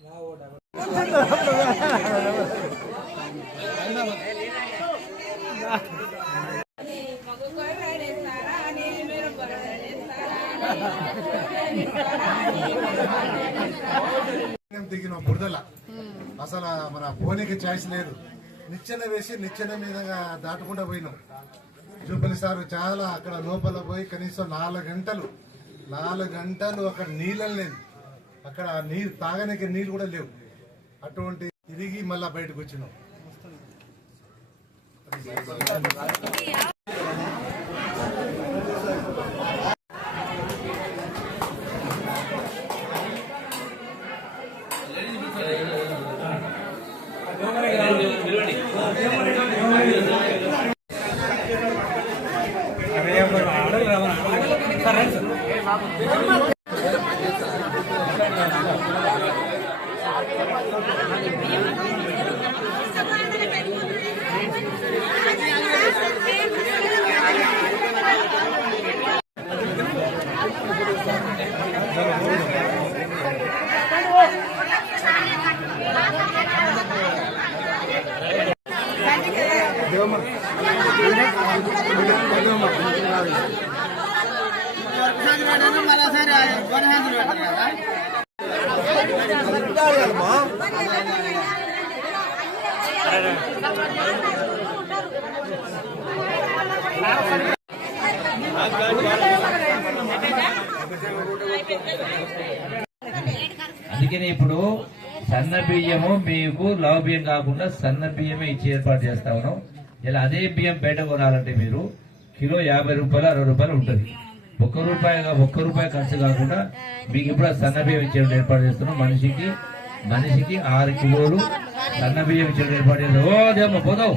దిగిన బురదల అసలు మన పోనీకి ఛాయిస్ లేదు. నిచ్చెన వేసి నిచ్చెన మీద దాటుకుంటూ పోయినాం. జూపల్లి సార్ చాలా అక్కడ లోపల పోయి కనీసం 4 గంటలు అక్కడ నీళ్ళని లేదు. అక్కడ నీరు తాగడానికి నీళ్ళు కూడా లేవు. అటువంటి తిరిగి మళ్ళా బయటకు వచ్చినాం. అందుకని ఇప్పుడు సన్న బియ్యము మీకు లవ బియ్యం కాకుండా సన్న బియ్యమే ఇచ్చి ఏర్పాటు చేస్తా ఉన్నాం. ఇలా అదే బియ్యం బయట కొనాలంటే మీరు కిలో 50 రూపాయలు 60 రూపాయలు ఉంటుంది. ఒక్క రూపాయి ఖర్చు కాకుండా మీకు ఇప్పుడు సన్న బియ్యం ఇచ్చే ఏర్పాటు చేస్తున్నాం. మనిషికి 6 కిలోలు సన్న బియ్యం ఇచ్చే ఏర్పాటు చేస్తాం. ఓ దేమ్మ పోదావు